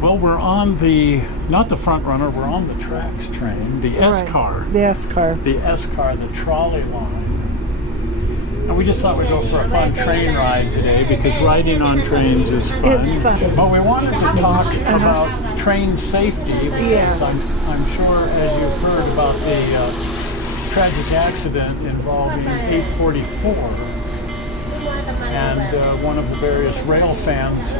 Well, we're on the, not the front runner, we're on the tracks train, the S-car. The S-car. The S-car, the trolley line. And we just thought we'd go for a fun train ride today because riding on trains is fun. It's fun. But we wanted to talk about train safety because Yes. I'm sure as you've heard about the tragic accident involving 844 and one of the various rail fans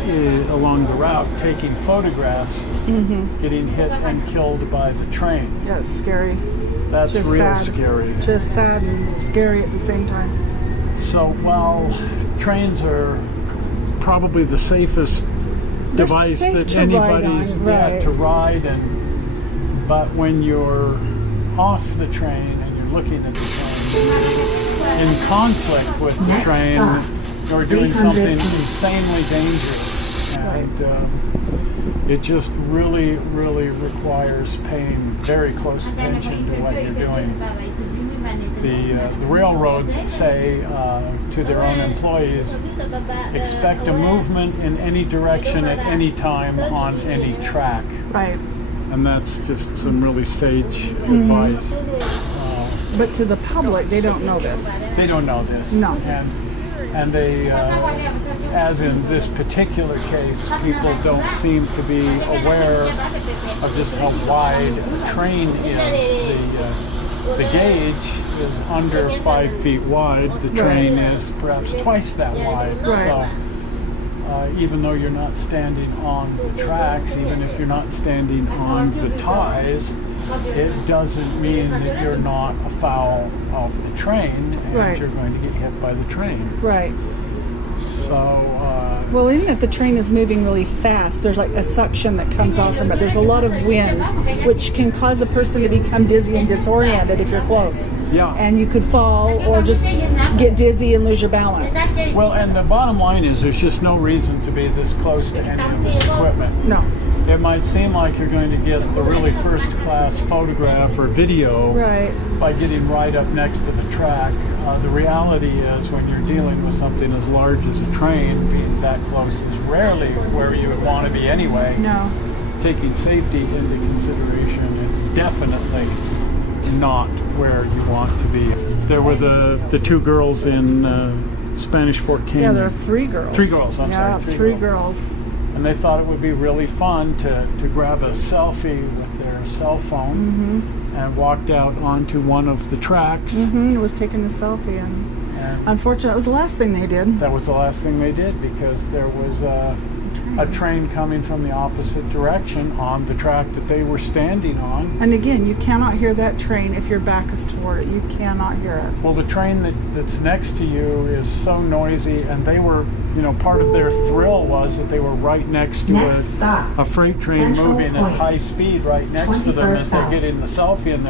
along the route taking photographs, getting hit and killed by the train. Yeah, it's scary. That's Just real sad. scary. Just sad and scary at the same time. So while trains are probably the safest They're device safe that to ride anybody's on, right. to ride, but when you're off the train and you're looking at the train, in conflict with the train, you're doing something insanely dangerous, and it just really, really requires paying very close attention to what you're doing. The railroads say to their own employees, expect a movement in any direction at any time on any track. Right. And that's just some really sage advice. But to the public, they don't know this. They don't know this. No. And they, as in this particular case, people don't seem to be aware of just how wide the train is. The gauge is under 5 feet wide. The train is perhaps twice that wide. Right. So even though you're not standing on the tracks, even if you're not standing on the ties, it doesn't mean that you're not afoul of the train and you're going to get hit by the train. Right. So, well, even if the train is moving really fast, there's like a suction that comes off from it. There's a lot of wind, which can cause a person to become dizzy and disoriented if you're close. yeah. And you could fall or just get dizzy and lose your balance. Well, and the bottom line is there's just no reason to be this close to any of this equipment. No. It might seem like you're going to get the really first-class photograph or video by getting right up next to the track. The reality is when you're dealing with something as large as a train, being that close is rarely where you would want to be anyway. No. Taking safety into consideration, it's definitely not where you want to be. There were the two girls in Spanish Fort Canyon. Yeah, there are 3 girls. 3 girls, I'm sorry. 3 girls. And they thought it would be really fun to grab a selfie with their cell phone and walked out onto one of the tracks. It was taking a selfie, and unfortunately, it was the last thing they did. That was the last thing they did because there was a train coming from the opposite direction on the track that they were standing on. And again, you cannot hear that train if your back is toward it. You cannot hear it. Well, the train that's next to you is so noisy, and they were, part of their thrill was that they were right next to a freight train moving at high speed right next to them as they're getting the selfie, and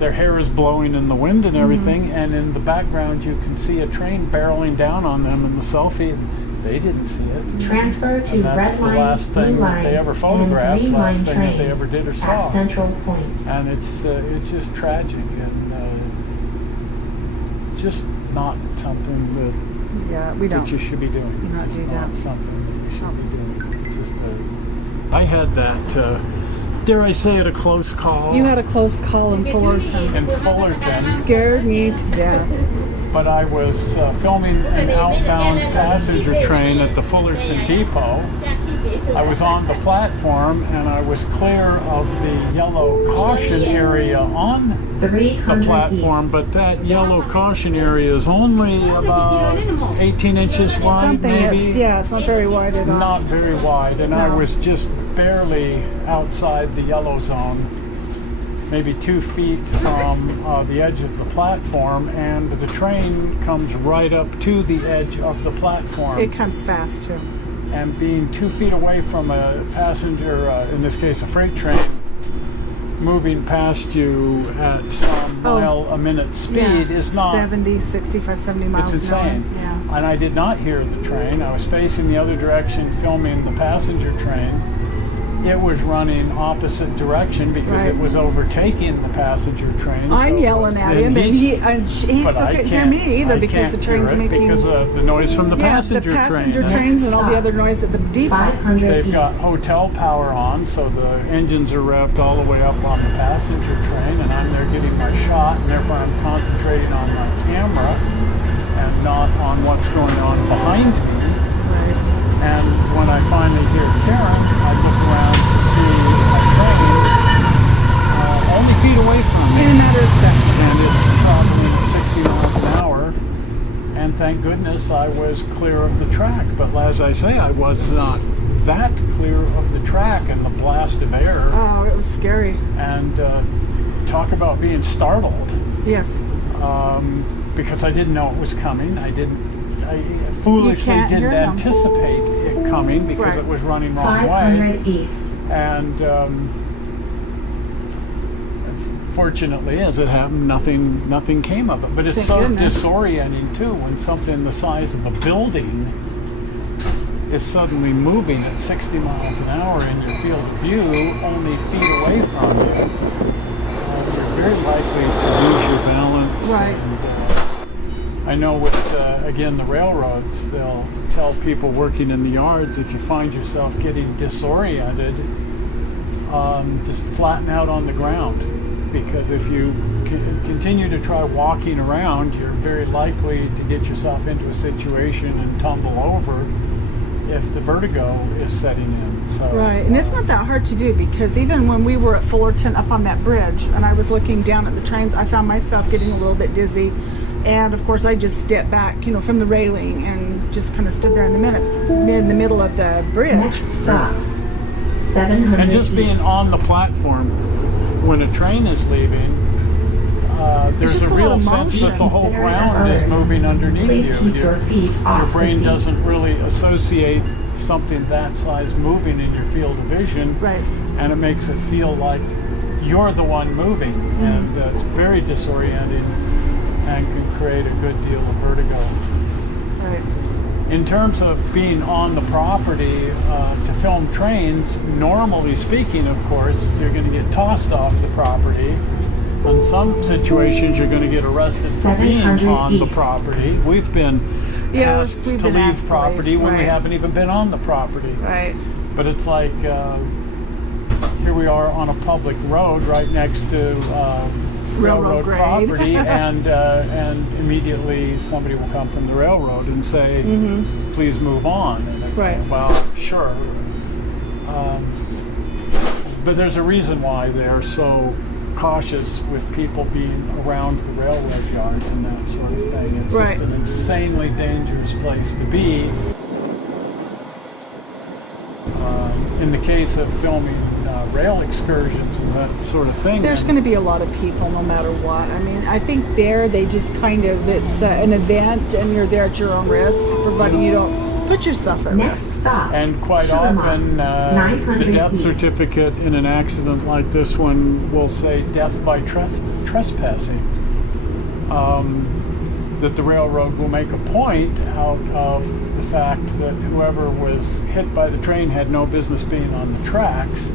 their hair is blowing in the wind and everything, and in the background you can see a train barreling down on them in the selfie. They didn't see it. Transfer to and that's red the line, last thing that they ever photographed, last thing that they ever did or saw. At Central Point. And it's just tragic and just not something that you should be doing. Not just do not that. something that you should be doing. It's just I had that, dare I say it, a close call. You had a close call in Fullerton. In Fullerton. Scared me to death. But I was filming an outbound passenger train at the Fullerton Depot. I was on the platform and I was clear of the yellow caution area on the platform, but that yellow caution area is only about 18 inches wide, maybe. It's not very wide at all. Not very wide, and I was just barely outside the yellow zone. Maybe 2 feet from the edge of the platform, and the train comes right up to the edge of the platform. It comes fast too. And being 2 feet away from a passenger, in this case a freight train, moving past you at some mile a minute speed is not 65, 70 miles it's an hour. insane. Yeah. And I did not hear the train. I was facing the other direction filming the passenger train. it was running opposite direction because it was overtaking the passenger train. I'm yelling at him, and he still couldn't hear me either because the train's making because of the noise from the passenger train. the passenger trains and all the other noise at the depot. They've got hotel power on, so the engines are revved all the way up on the passenger train, and I'm there getting my shot, and therefore I'm concentrating on my camera and not on what's going on behind me. And when I finally hear Karen, I look around to see a train only feet away from me. In a matter of seconds. And it's traveling at 60 miles an hour. And thank goodness I was clear of the track. But as I say, I was not that clear of the track and the blast of air. Oh, it was scary. And talk about being startled. Yes. Because I didn't know it was coming. I foolishly didn't anticipate it coming because it was running wrong way. East. And fortunately, as it happened, nothing came of it. But it's so disorienting too when something the size of a building is suddenly moving at 60 miles an hour in your field of view, only feet away from you. You're very likely to lose your balance. Right. And, I know with, again, the railroads, they'll tell people working in the yards, if you find yourself getting disoriented, just flatten out on the ground. Because if you continue to try walking around, you're very likely to get yourself into a situation and tumble over if the vertigo is setting in. So, right, and it's not that hard to do because even when we were at Fullerton up on that bridge and I was looking down at the trains, I found myself getting a little bit dizzy. And of course, I just stepped back, from the railing and just kind of stood there in the middle of the bridge. Next stop, 700 and just being on the platform when a train is leaving, there's a real sense that the whole ground is moving underneath you. Your brain doesn't really associate something that size moving in your field of vision, right? And it makes it feel like you're the one moving, and it's very disorienting. And can create a good deal of vertigo. Right. In terms of being on the property to film trains, normally speaking, of course, you're going to get tossed off the property. In some situations, you're going to get arrested for being on the property. We've been asked to leave property when we haven't even been on the property. Right. But it's like here we are on a public road right next to railroad property, and immediately somebody will come from the railroad and say, please move on. And it's like, well, sure. But there's a reason why they're so cautious with people being around the railroad yards and that sort of thing. It's just an insanely dangerous place to be. In the case of filming rail excursions and that sort of thing, there's going to be a lot of people no matter what. I mean, I think they just kind of, it's an event and you're there at your own risk, providing you don't put yourself at risk. Stop. And quite often, the death certificate in an accident like this one will say death by trespassing. That the railroad will make a point out of the fact that whoever was hit by the train had no business being on the tracks.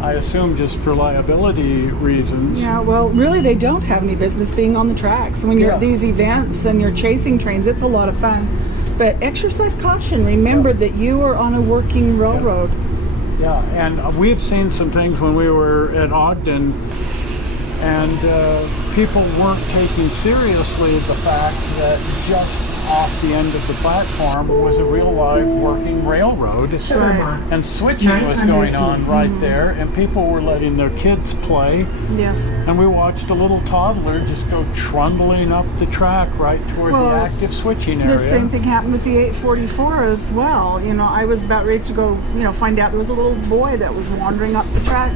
I assume just for liability reasons. Yeah, well, really they don't have any business being on the tracks. When you're at these events and you're chasing trains, it's a lot of fun. But exercise caution. Remember that you are on a working railroad. Yeah, and we've seen some things when we were at Ogden, and people weren't taking seriously the fact that just off the end of the platform was a real live working railroad, and switching was going on right there, and people were letting their kids play. Yes. And we watched a little toddler just go trundling up the track right toward the active switching area. The same thing happened with the 844 as well. I was about ready to go, find out there was a little boy that was wandering up the track.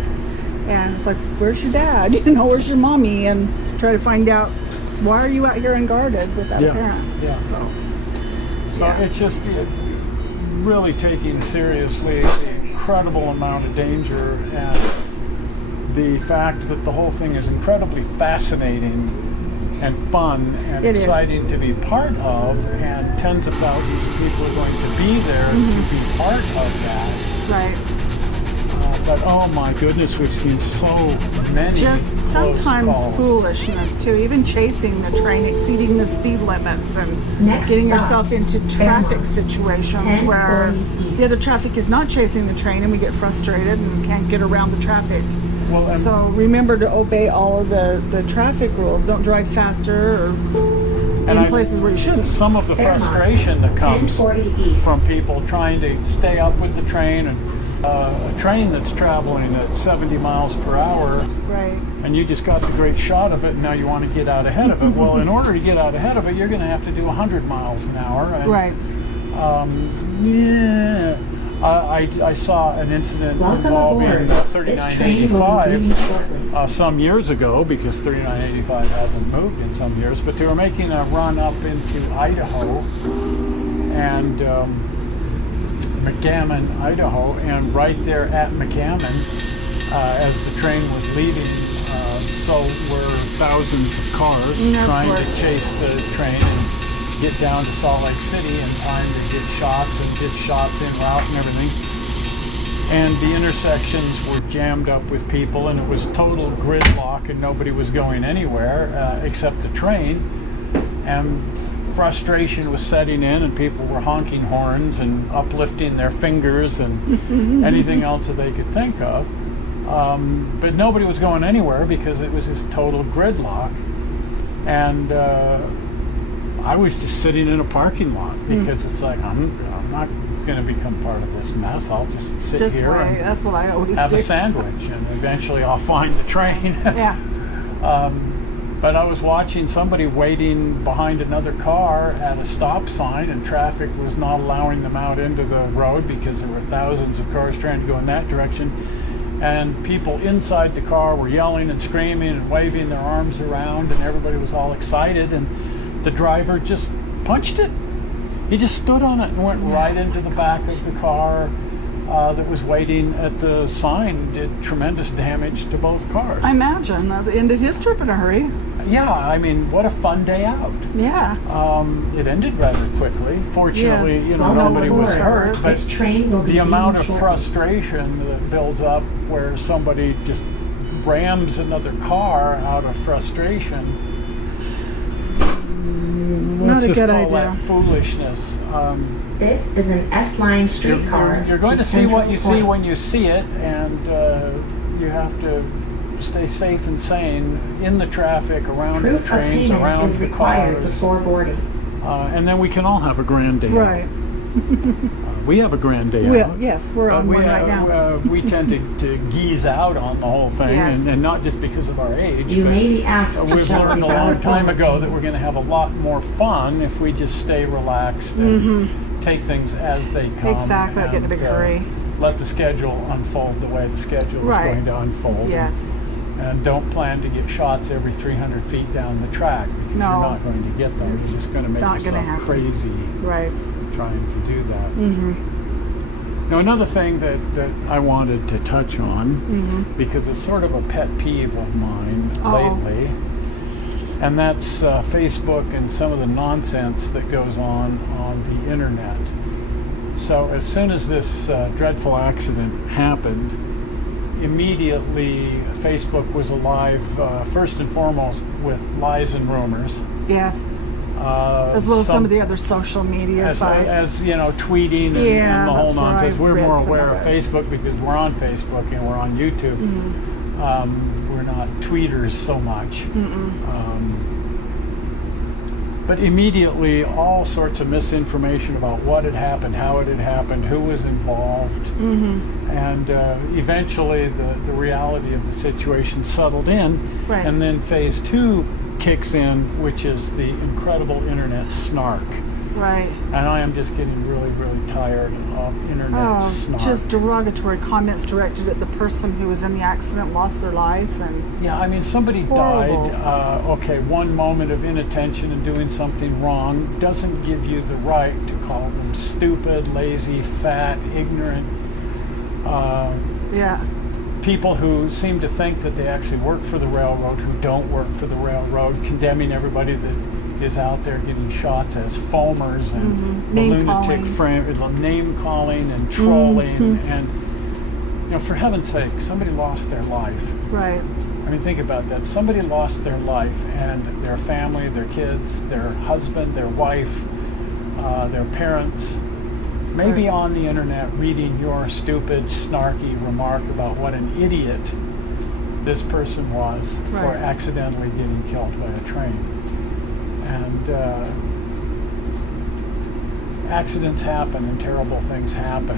And it's like, where's your dad? Where's your mommy? And try to find out, why are you out here unguarded without a parent? Yeah. So it's just really taking seriously the incredible amount of danger and the fact that the whole thing is incredibly fascinating and fun and exciting to be part of, and tens of thousands of people are going to be there to be part of that. Right. But oh my goodness, we've seen so many Just close sometimes calls. foolishness too, even chasing the train, exceeding the speed limits, and Next getting stop, yourself into traffic Fairmont. situations where 10:40 the other traffic is not chasing the train and we get frustrated and can't get around the traffic. Well, and, So remember to obey all of the traffic rules. Don't drive faster or in I've- places where you shouldn't. some of the Fairmont. frustration that comes 10:40 east. from people trying to stay up with the train, and a train that's traveling at 70 miles per hour, Right. and you just got the great shot of it, and now you want to get out ahead of it. Well, in order to get out ahead of it, you're going to have to do 100 miles an hour. And, Right. Yeah. I saw an incident Welcome involving aboard. This train will be 3985 leaving shortly. some years ago, because 3985 hasn't moved in some years, but they were making a run up into Idaho and McGammon, Idaho, and right there at McGammon, as the train was leaving, so were thousands of cars Yeah, of trying course. to chase the train and get down to Salt Lake City in time to get shots en route and everything. And the intersections were jammed up with people, and it was total gridlock, and nobody was going anywhere except the train. And frustration was setting in, and people were honking horns and uplifting their fingers and anything else that they could think of. But nobody was going anywhere because it was just total gridlock. And I was just sitting in a parking lot because it's like, I'm not going to become part of this mess. I'll just sit Just here wait. and That's what I always have do. a sandwich, and eventually I'll find the train. Yeah. But I was watching somebody waiting behind another car at a stop sign, and traffic was not allowing them out into the road because there were thousands of cars trying to go in that direction. And people inside the car were yelling and screaming and waving their arms around, and everybody was all excited, and the driver just punched it. He just stood on it and went right into the back of the car that was waiting at the sign. Did tremendous damage to both cars. I imagine. Ended his trip in a hurry. Yeah, I mean, what a fun day out. Yeah. It ended rather quickly. Fortunately, Yes. you know, Welcome nobody was aboard. hurt, but This train will be the amount of leaving shortly. frustration that builds up where somebody just rams another car out of frustration. Not Let's a just good call idea. that foolishness. This is an S-Line streetcar. You're going to see Central what you see Point. when you see it, and you have to stay safe and sane in the traffic, around the Proof of trains, payment around is the required cars, before boarding. and then we can all have a grand day out. Right. We have a grand day Well, out. yes, we're on one right now. We tend to geese out on the whole thing, Yes. and not just because of our age. You but may be asked to we've check learned a the long valid time boarding. ago that we're going to have a lot more fun if we just stay relaxed and take things as they come. Exactly, get in a big and, hurry. Let the schedule unfold the way the schedule Right. is going to unfold. Yes. And don't plan to get shots every 300 feet down the track, because No. you're not going to get them. It's You're just going to make not gonna yourself happen. crazy Right. trying to do that. Now, another thing that I wanted to touch on, because it's sort of a pet peeve of mine lately, and that's Facebook and some of the nonsense that goes on the internet. So as soon as this dreadful accident happened, immediately Facebook was alive, first and foremost, with lies and rumors. Yes. As well as some of the other social media sites. As you know, tweeting and, Yeah, and the whole that's where nonsense. I've We're read more some aware of of it. Facebook because we're on Facebook and we're on YouTube. We're not tweeters so much. But immediately, all sorts of misinformation about what had happened, how it had happened, who was involved, and eventually the reality of the situation settled in. Right. And then phase 2 kicks in, which is the incredible internet snark. Right. And I am just getting really, really tired of internet snark. Just derogatory comments directed at the person who was in the accident, lost their life, and Yeah, I mean, somebody Horrible. died. Okay, one moment of inattention and doing something wrong doesn't give you the right to call them stupid, lazy, fat, ignorant yeah. people who seem to think that they actually work for the railroad, who don't work for the railroad, condemning everybody that is out there getting shots as foamers and Name lunatic calling. name calling and trolling. And You know, for heaven's sake, somebody lost their life. Right. I mean, think about that. Somebody lost their life, and their family, their kids, their husband, their wife, their parents, maybe Right. on the internet reading your stupid, snarky remark about what an idiot this person was for Right. accidentally getting killed by a train. And accidents happen and terrible things happen,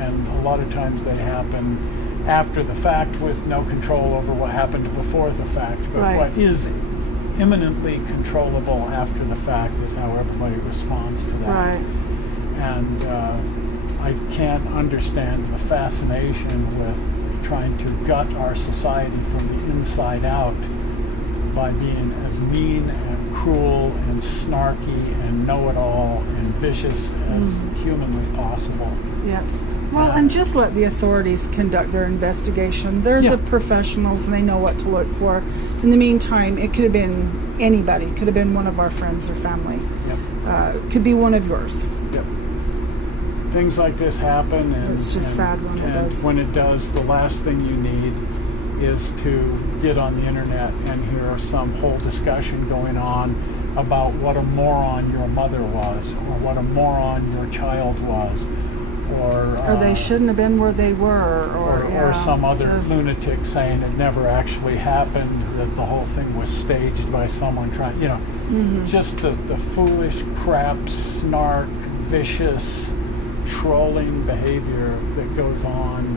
and a lot of times they happen after the fact with no control over what happened before the fact. But Right. what is imminently controllable after the fact is how everybody responds to that. Right. And I can't understand the fascination with trying to gut our society from the inside out by being as mean and cruel and snarky and know-it-all and vicious as humanly possible. Yeah. Well, and just let the authorities conduct their investigation. They're Yeah. the professionals and they know what to look for. In the meantime, it could have been anybody. It could have been one of our friends or family. Yep. It could be one of yours. Yep. Things like this happen, and It's just sad when it and does. when it does, the last thing you need is to get on the internet and hear some whole discussion going on about what a moron your mother was, or what a moron your child was, Or they shouldn't have been where they were, or some other just- lunatic saying it never actually happened, that the whole thing was staged by someone trying, just the foolish crap, snark, vicious, trolling behavior that goes on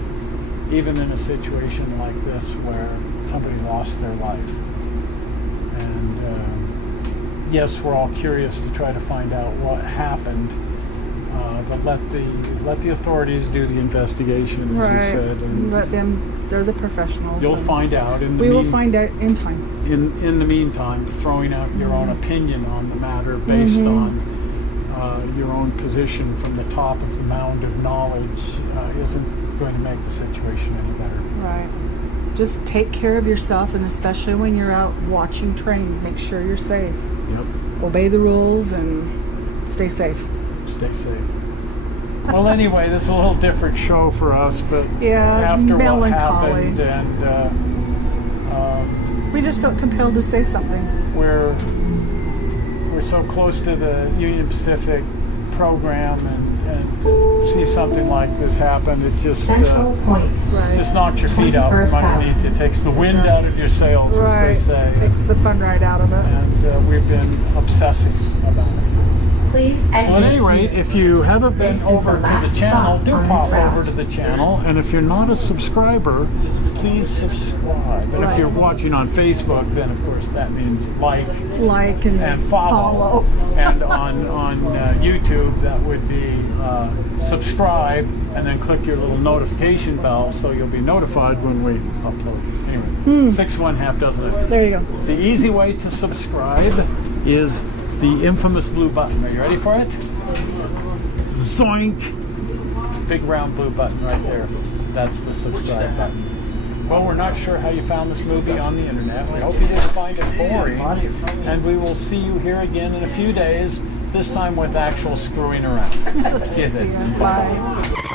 even in a situation like this where somebody lost their life. And yes, we're all curious to try to find out what happened, but let the authorities do the investigation, as you Right. said, and Let them. They're the professionals. you'll and find out. We will find out in time. In the meantime, throwing out your own opinion on the matter based on your own position from the top of the mound of knowledge isn't going to make the situation any better. Right. Just take care of yourself, and especially when you're out watching trains, make sure you're safe. Yep. Obey the rules and stay safe. Stay safe. Well, anyway, this is a little different show for us, but Yeah, after what melancholy. happened, and We just felt compelled to say something. we're so close to the Union Pacific program, and to see something like this happen, it just Central Point. Right. just knocks your feet out from 21st underneath. It takes the wind out of your sails, Right. as they say. Takes the fun right out of it. And we've been obsessing about it. Please exit. Well, at any rate, if you haven't been This is over the to the last channel, stop do on this pop route. over to the channel. And if you're not a subscriber, please subscribe. And if you're watching on Facebook, then of course that means like Like and, and follow. And on YouTube, that would be subscribe, and then click your little notification bell so you'll be notified when we upload. Anyway, 6-1 half dozen of it. There you go. The easy way to subscribe is the infamous blue button. Are you ready for it? Zoink! Big round blue button right there. That's the subscribe button. Well, we're not sure how you found this movie on the internet. We hope you didn't find it boring. And we will see you here again in a few days, this time with actual screwing around. See you See then. ya. Bye.